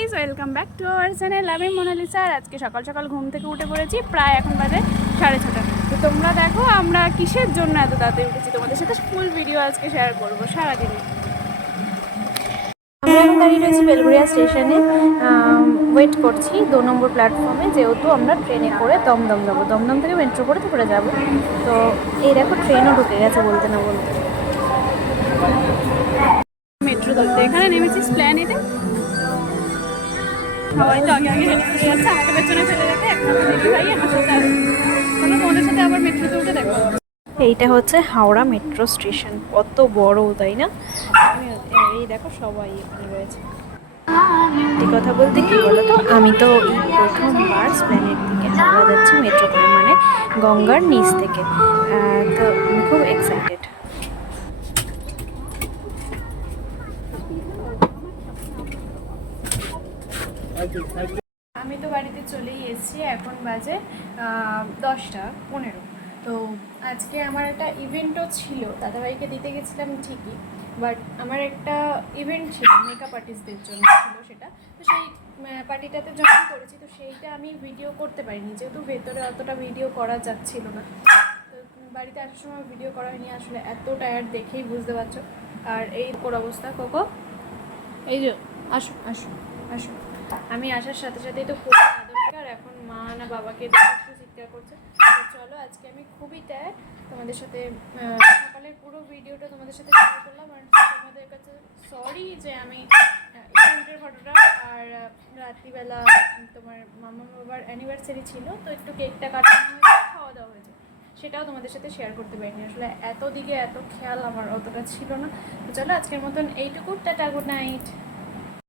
Guys, welcome back to our channel. আমি Mona Lisa. আর আজকে সকাল সকাল ঘুম থেকে উঠে পড়েছি, প্রায় এখন বাজে 6:30। তো তোমরা দেখো আমরা কিসের জন্য এত তাড়াতাড়ি উঠেছি, তোমাদের সাথে ফুল ভিডিও আজকে শেয়ার করবো সারাদিনে। আমরা এখন দাঁড়িয়ে রয়েছি বেলঘরিয়া স্টেশনে, ওয়েট করছি 2 নম্বর প্ল্যাটফর্মে, যেহেতু আমরা ট্রেনে করে দমদম যাবো। দমদম থেকে মেট্রো করে তারপরে যাবো। তো এই দেখো ট্রেনও ঢুকে গেছে বলতে না বলতে। মেট্রো ধরতে এখানে নেমেছি প্ল্যানেটে। সবাই তো আগে আগে হেঁটে চলে যাচ্ছে, আমাকে পেছনে ফেলে রেখে একমাত্র দিদি ভাই আমার সাথে আসবে। তাহলে তোমাদের সাথে আবার মেট্রোতে উঠে দেখো। এইটা হচ্ছে হাওড়া মেট্রো স্টেশন, কত বড় তাই না? এই দেখো সবাই এখানে রয়েছে। এই কথা বলতে কি বলো তো, আমি তো এই প্রথমবার প্ল্যানেট থেকে হাওড়া যাচ্ছি মেট্রো করে, মানে গঙ্গার নিচ থেকে। তো আমি খুব এক্সাইটেড। আমি তো বাড়িতে চলেই এসেছি, এখন বাজে 10:15। তো আজকে আমার একটা ইভেন্টও ছিল, দাদাভাইকে দিতে গেছিলাম ঠিকই, বাট আমার একটা ইভেন্ট ছিল মেকআপ আর্টিস্টদের জন্য ছিল সেটা। তো সেই পার্টিটাতে জয়েন করেছি, তো সেইটা আমি ভিডিও করতে পারিনি, যেহেতু ভেতরে অতটা ভিডিও করা যাচ্ছিল না। তো বাড়িতে আসার সময় ভিডিও করা হয়নি, আসলে এত টায়ার্ড দেখেই বুঝতে পারছো। আর এই কোর অবস্থা। কোকো এই যে আসো আসো আসো। আমি আসার সাথে সাথেই তো খুবই আদর করে, আর এখন মা না বাবাকে দেখে একটু চিৎকার করছে। তো চলো, আজকে আমি খুবই টায়ার্ড, তোমাদের সাথে সকালের পুরো ভিডিওটা তোমাদের সাথে শেয়ার করলাম। আর তোমাদের কাছে সরি যে আমি ইভেন্টের ফটোটা, আর রাত্রিবেলা তোমার মামা বাবার অ্যানিভার্সারি ছিল, তো একটু কেকটা কাটানো হয়েছে, খাওয়া দাওয়া হয়েছে, সেটাও তোমাদের সাথে শেয়ার করতে পারিনি। আসলে এত দিকে এত খেয়াল আমার অতটা ছিল না। তো চলো আজকের মতন এইটুকু, টাটা, গুড নাইট।